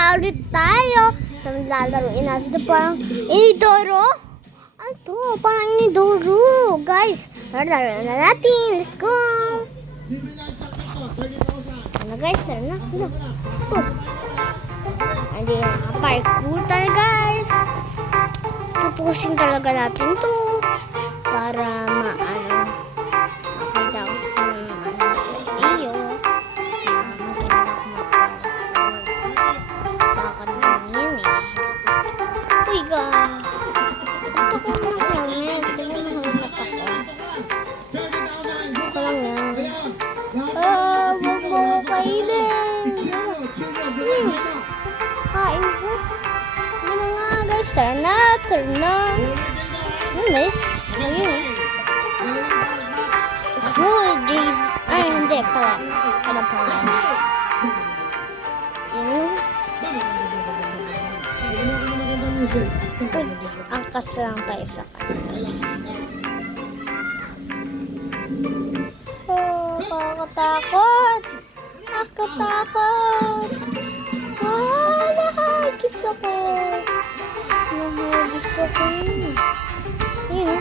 Ulit tayo. Lalaroin natin ito parang inidoro. Ano to? Parang inidoro. Guys, lalaroin na natin. Let's go. Ano guys? Tara na. Hindi na parkour tayo guys. Tapusin talaga natin to. Para makita ko sa iyo. Maganda ko bakit ganyan eh. Uy guys. Ito ko na helmet. Tingnan mo helmet ako. Ito lang yan. Huwag mo kainin. Kain ko. Ano nga guys. Tara na. Nice. Ayun. Ay, hindi pala. Ano pala? Yun. Angkas lang tayo sa kanila. Oh, nakakatakot. Nahagis ako. Yun.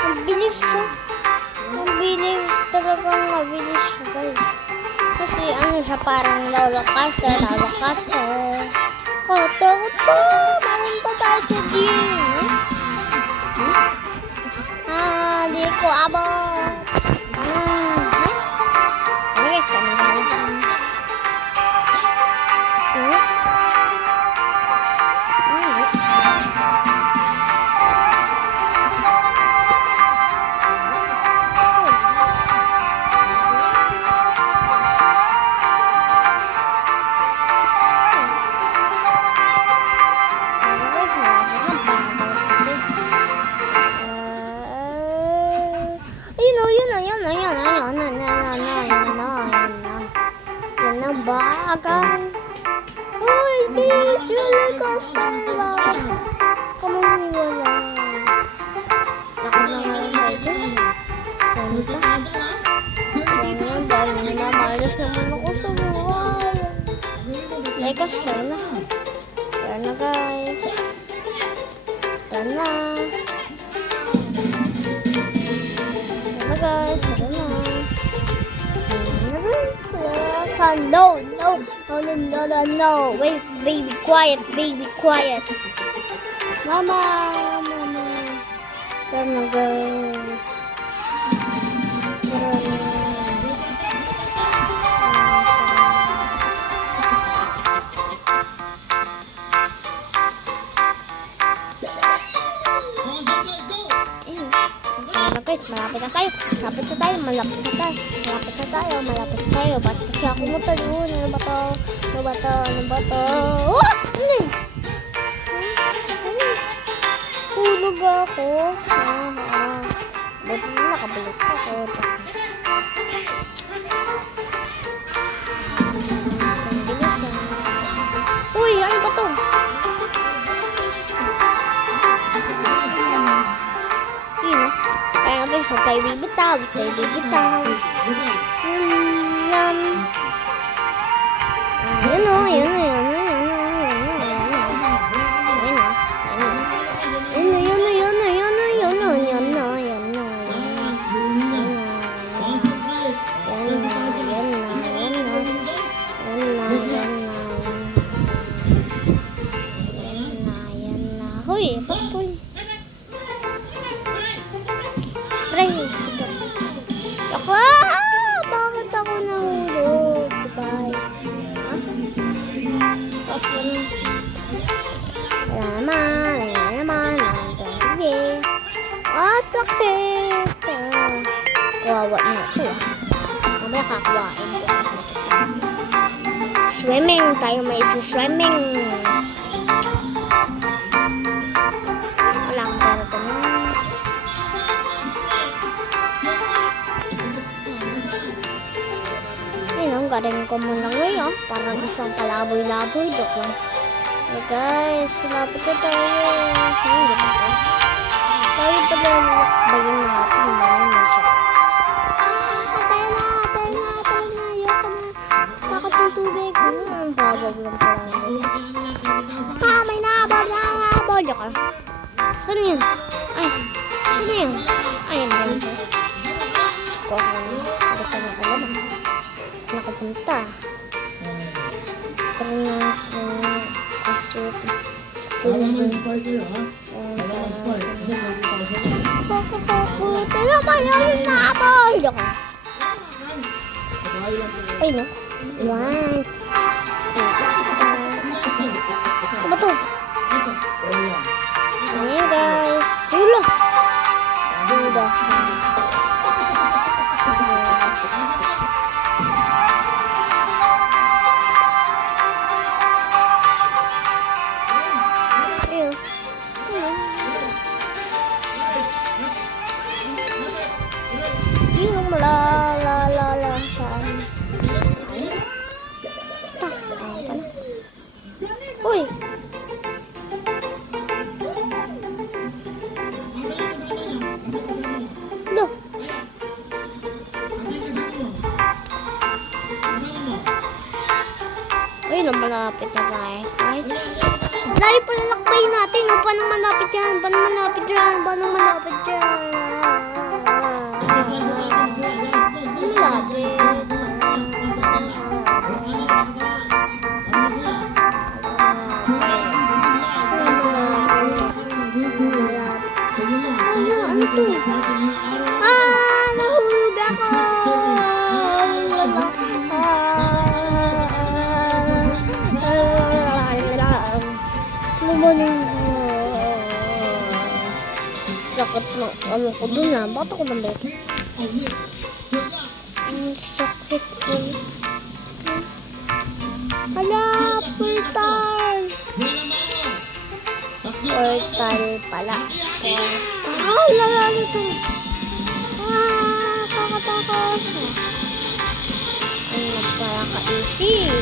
Ang bilis siya. Talagang mabilis siya guys. Kasi ano siya parang rollercoaster. Takot po. Mamunta tayo sa gym. Di ko abot. Ano guys? Ano gano'n? Bagay. Uy, bitch, yung coaster. Bakit ka mawala? Lakad na nga lang tayo, guys. Ganito. Ganyan, dahil minamalas naman ako sa buhay. Teka, sana. Tara na, guys. Tara na. No. Wait, baby, quiet. Mama. Tara na, guys. Guys, malapit na tayo. Ba't kasi ako matalun? Ano ba to? Oh! Hulog ako. Ba't nakabulok ako? Uy, ano ba to? Kaya guys, huwag tayo bibitaw. Hoy, bakit? Bakit ako nahulog? Goodbye. Wala naman. Sakit. Kawawa na ako. Mamaya kakawain ko. Swimming. Tayo may swimming. Wala akong pera to na. Galing ko muna ngayon. Parang isang kalaboy-laboy. Joke lang. Okay guys, lapit na tayo. Hindi pa ko. Tayo pa lang lakbayin natin. Bayan na siya. Tayo na. Ayoko na. Bakit yung tubig? Ang babaw Tawag lang pala. May nahabol. Joke lang. Ano yun? Ay, ano yun? Ay, ano yun? Ako ako. Hindi ka nakalama. Nakapunta. Tara na. Kaya pa yun na habol. Joke lang. Ay, no? One. Ano ba to? Ayan, guys. Sula. Ayun. Yung la. Basta. Uy. No. Ayun ang malapit na tayo. Layo pala lakbay natin. No? Paano malapit yan? Malapit yan. Ano to? Nahulog ako! Sakit na. Ano ko dun na? Bakit ako nandito? Ang sakit ko. Hala! Portal pala. Lala nito. Kakatakot. Ang nagpaka-easy.